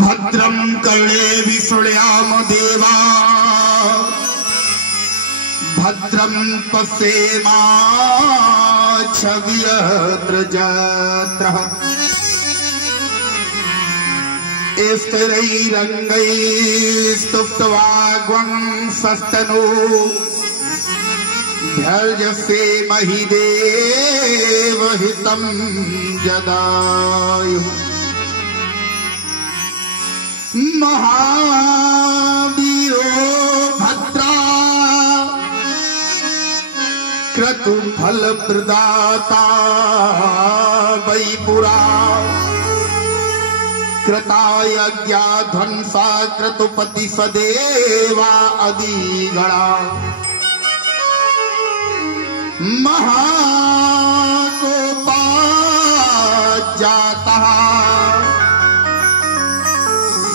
भद्रं कर्णेभिः शृणुयाम देवा भद्रं पश्येमाक्षभिर्यजत्रः स्थिरैरङ्गैस्तुष्ट्वाग्वंसस्तनो भर्जसे महिदेवहितं जदायुः महावीरो भद्रा क्रतुफल प्रदाता वैपुरा कृतायज्ञा ध्वंसा क्रतुपति सदेवा अधिगणा महाकोपा जाता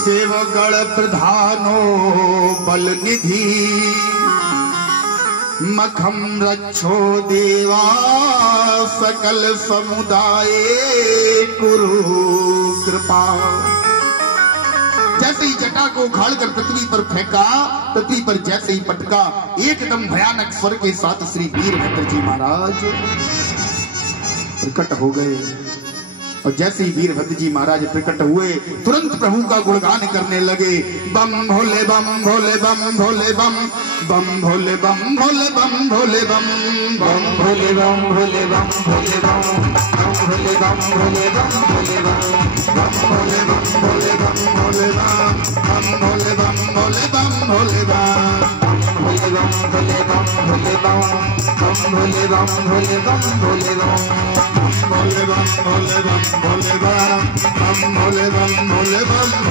सेवगण प्रधानो बल निधि मखम रक्षो देवा सकल समुदाय कुरु कृपा। जैसे ही जटा को उखाड़कर पृथ्वी पर फेंका, पृथ्वी पर जैसे ही पटका, एकदम भयानक स्वर के साथ श्री वीरभद्र जी महाराज प्रकट हो गए। और जैसे ही वीरभद्र जी महाराज प्रकट हुए, तुरंत प्रभु का गुणगान करने लगे। बम भोले बम भोले बम भोले बम बम भोले बम भोले बम भोले बम बम भोले बम भोले बम भोले बम बम भोले बम भोले बम भोले बम बम भोले बम भोले बम भोले बम बम भोले बम भोले बम भोले बम भोले बम भोले बम भोले बम बम भोले बम भोले बम भोले बम भोले बम भोले बम भोले बम बम भोले बम भोले बम भोले बम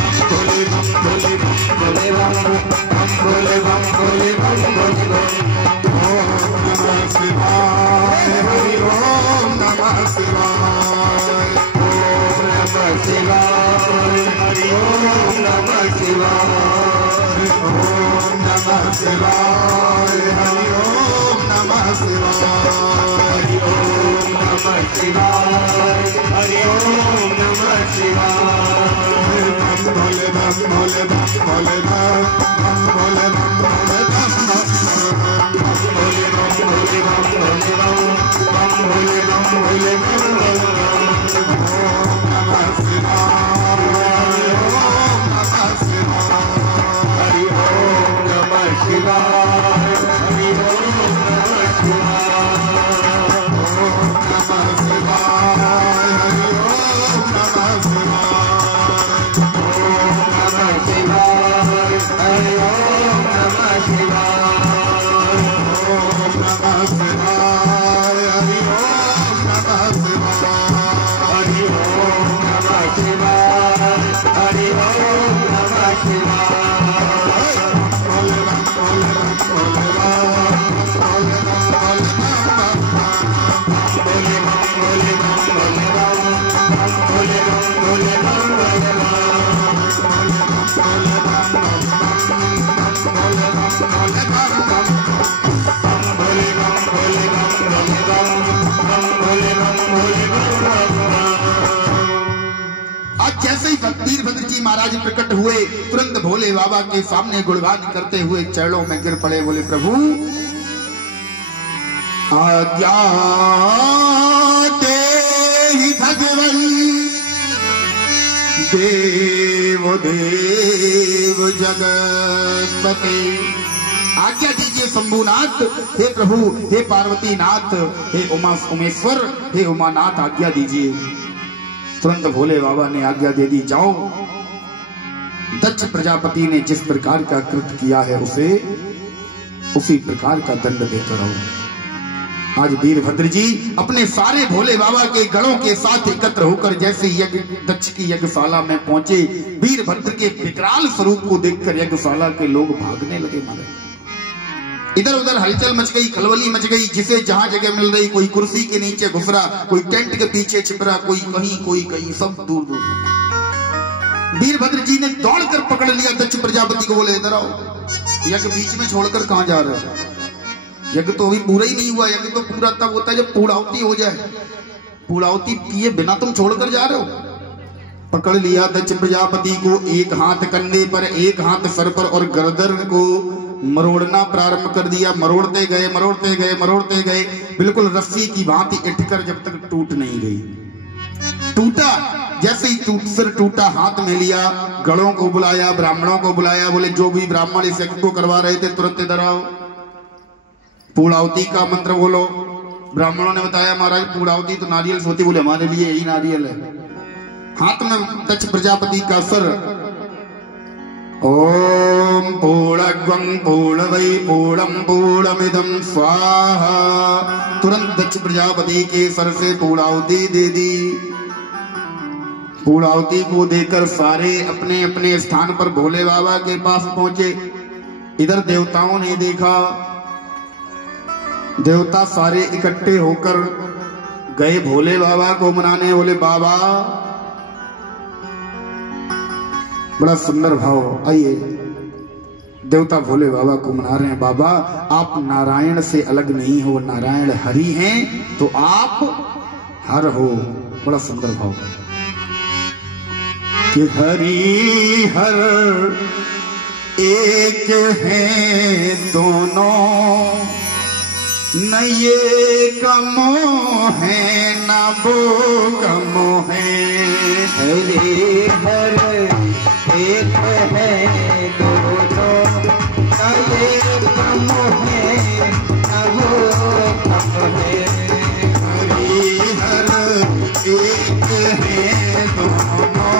भोले बम भोले बम भोले बम बम भोले बम भोले बम भोले बम। ओम नमः शिवाय, हरि ओम नमः शिवाय, ओम नमः शिवाय, हरि ओम नमः शिवाय, ओम नमः शिवाय, हरि ओम नमः शिवाय, ओम नमः शिवाय, हरि ओम नमः शिवाय। बम भोले बम भोले बम भोले बम बम भोले बम भोले बम भोले बम भोले बम भोले बम बम भोले बम भोले बम ओम नमः शिवाय, ओम नमः शिवाय, हरि ओम नमः शिवाय, हरि ओम नमः शिवाय, ओम नमः शिवाय, हरि ओम नमः शिवाय, ओम नमः शिवाय, हरि ओम नमः शिवाय, ओम नमः शिवाय, हरि ओम नमः शिवाय, हरि ओम नमः शिवाय, हरि ओम नमः शिवाय। भोले बम भोले बम भोले बम भोले बम भोले बम भोले बम भोले बम भोले बम भोले बम भोले बम भोले बम भोले बम भोले बम भोले बम भोले बम भोले बम भोले बम भोले बम। आज जैसे ही वीरभद्र जी महाराज प्रकट हुए, तुरंत भोले बाबा के सामने गुणगान करते हुए चरणों में गिर पड़े। बोले प्रभु आज्ञा देहि भगवन देव देव जगतपते। आज्ञा दीजिए शंभुनाथ, हे प्रभु, हे पार्वती नाथ, हे उमेश्वर, हे उमानाथ, आज्ञा दीजिए। तुरंत भोले बाबा ने आज्ञा दे दी, जाओ दक्ष प्रजापति ने जिस प्रकार का कृत्य किया है उसे उसी प्रकार का दंड देकर आओ। आज वीरभद्र जी अपने सारे भोले बाबा के गणों के साथ एकत्र होकर जैसे यज्ञ दक्ष की यज्ञशाला में पहुंचे, वीरभद्र के विकराल स्वरूप को देखकर यज्ञशाला के लोग भागने लगे। मारे इधर उधर हलचल मच गई, खलबली मच गई, जिसे जहां जगह मिल रही, कोई कुर्सी के नीचे घुस रहा, कोई टेंट के पीछे छिप रहा, कोई कहीं, सब दूर दूर। वीरभद्र जी ने दौड़कर पकड़ लिया दक्ष प्रजापति को। बोले इधर आओ, यज्ञ बीच में छोड़कर कहां जा रहे हो? यज्ञ तो अभी पूरा ही नहीं हुआ, यज्ञ तो पूरा तब होता है जब पूर्णाहुति हो जाए। पूर्णाहुति किए बिना तुम छोड़कर जा रहे हो? पकड़ लिया दक्ष प्रजापति को, एक हाथ कंधे पर, एक हाथ सर पर, और गर्दन को मरोड़ना प्रारंभ कर दिया। मरोड़ते गए, मरोड़ते गए, मरोड़ते गए, बिल्कुल रस्सी की भांति इटकर जब तक टूट नहीं गई। टूटा, जैसे ही सिर टूटा, हाथ में लिया, गणों को बुलाया, ब्राह्मणों को बुलाया, बोले जो भी ब्राह्मण इस यज्ञ को करवा रहे थे तुरंत इधर आओ, पूर्णाहुति का मंत्र बोलो। ब्राह्मणों ने बताया महाराज पूर्णाहुति तो नारियल से होती, बोले हमारे लिए यही नारियल है। हाथ में दक्ष प्रजापति का सर, ओम पूर्णग्वं पूर्णवै पूर्णं पूर्णमिदं स्वाहा। तुरंत दक्ष प्रजापति के सर से पूर्णाहुति दे दी। पूर्णाहुति को देकर सारे अपने अपने स्थान पर भोले बाबा के पास पहुंचे। इधर देवताओं ने देखा, देवता सारे इकट्ठे होकर गए भोले बाबा को मनाने। बोले बाबा, बड़ा सुंदर भाव। आइए, देवता भोले बाबा को मना रहे हैं। बाबा, आप नारायण से अलग नहीं हो, नारायण हरि हैं तो आप हर हो। बड़ा सुंदर भाव कि हरि हर एक हैं दोनों, न ये कमो है न वो कमो है। हरि हर एक है दोनों, न ये कमो है न वो कमो है। हरि हर एक है दोनों,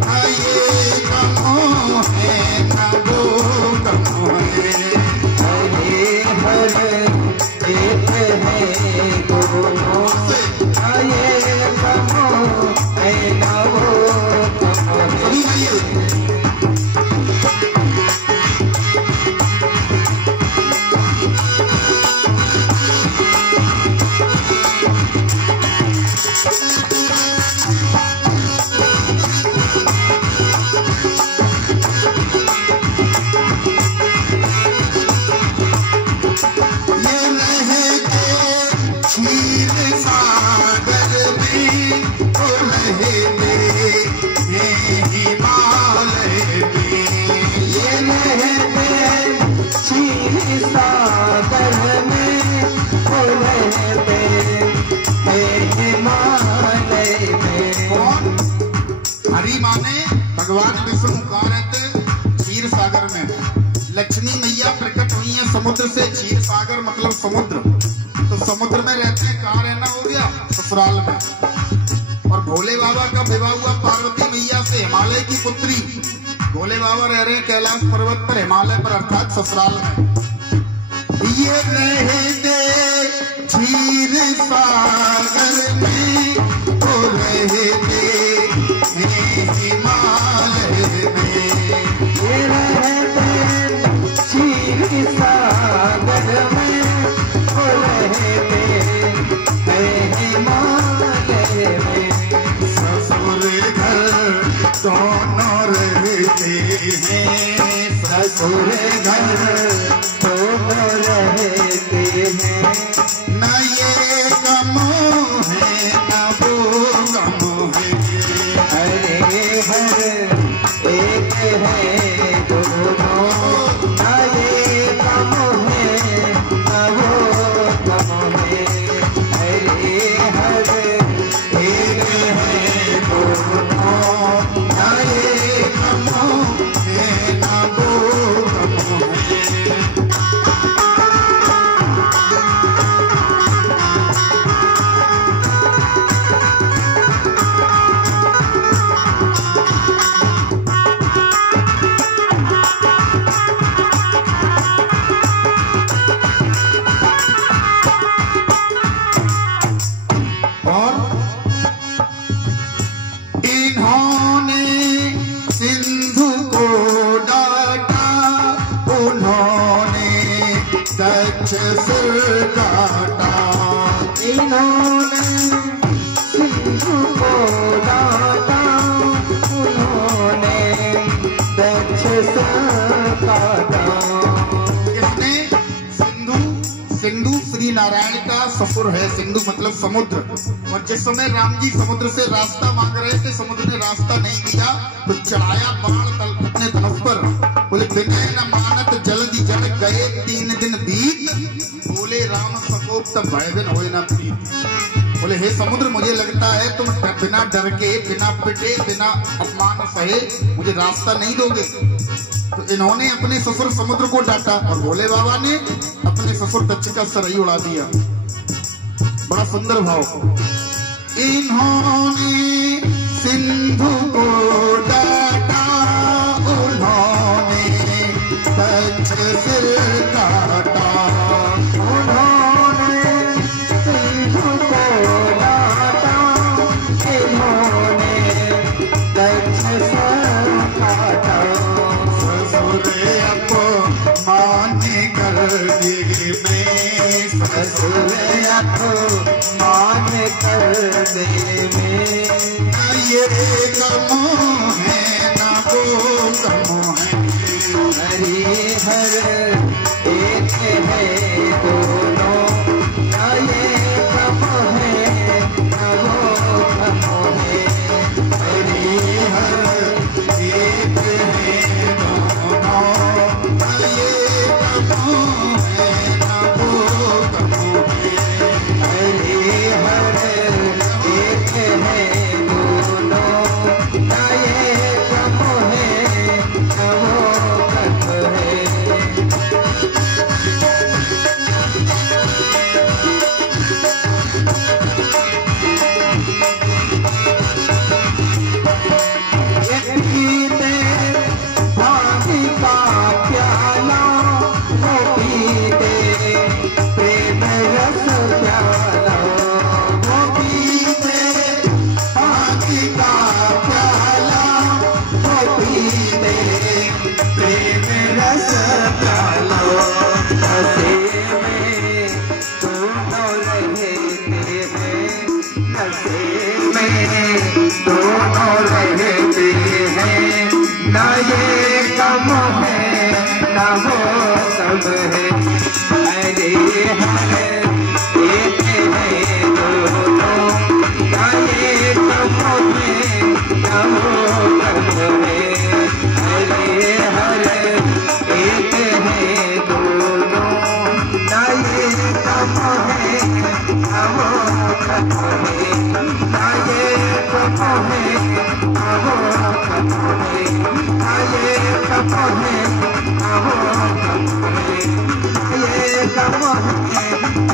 न ये कमो है न वो कमो है। हरि हर एक है दोनों, न ये कमो है न वो कमो है। भगवान विष्णु कहाँ रहते? क्षीर सागर में। लक्ष्मी मैया प्रकट हुई है समुद्र से। क्षीर सागर मतलब समुद्र, तो समुद्र में रहते हैं। कहाँ रहना हो गया? ससुराल में। और भोले बाबा का विवाह हुआ पार्वती मैया से, हिमालय की पुत्री। भोले बाबा रह रहे हैं कैलाश पर्वत पर, हिमालय पर, अर्थात ससुराल में। ये रहते क्षीर सागर में, वो रहते हिमालय में। ये रहते क्षीर सागर में, वो रहते हैं हिमालय में। ससुर घर दोनों रहते हैं, ससुर घर दोनों रहते हैं। न ये कमो है न वो कमो है। हरे हर एक है दोनों, न ये कमो है न वो कमो है। हरे हर एक है दोनों, न ये कमो है न वो कमो है। इन्होंने सिंधु को डांटा, उन्होंने दक्ष सिर काटा। इन्होंने सिंधु को डांटा, उन्होंने दक्ष सिर काटा। किसने? सिंधु। सिंधु श्री नारायण का ससुर है। सिंधु मतलब समुद्र। और जिस समय राम जी समुद्र से रास्ता मांग रहे थे, समुद्र ने रास्ता नहीं दिया तो चढ़ाया बाण तल अपने धनुष पर। बोले विनय न मानत जल्दी जड़ गए 3 दिन बीत। बोले राम सकोप तब भय दिन होए न प्रीत। बोले हे समुद्र मुझे लगता है तुम बिना डर के, बिना पिटे, बिना अपमान सहे मुझे रास्ता नहीं दोगे। तो इन्होंने अपने ससुर समुद्र को डांटा और भोले बाबा ने अपने ससुर दक्ष का सरई उड़ा दिया। बड़ा सुंदर भाव। इन्होंने सिंधु को डांटा, उन्होंने दक्ष सिर काटा। उन्होंने सिंधु को डांटा, इन्होंने दक्ष सिर काटा। मान कर दे में, ससुर मान कर दे में। ये कमो है ना वो कमो है। हरि हर एक है दोनों, ना ये कमो है ना वो कमो है। हरि हर एक है दोनों, ना ये कमो है ना वो कमो है। हरि हर एक है दोनों, ना ये कमो है ना वो कमो है। दोनों रहते हैं, ना ये कम है ना वो सब है। अरे हर एक है दोनों, ना ये कम है ना वो कम है। अरे हर एक है दोनों, ना ये कम है ना वो कम है। ना ये कम है ना वो कम है। ना ये कम है ना वो कम है। ये कम है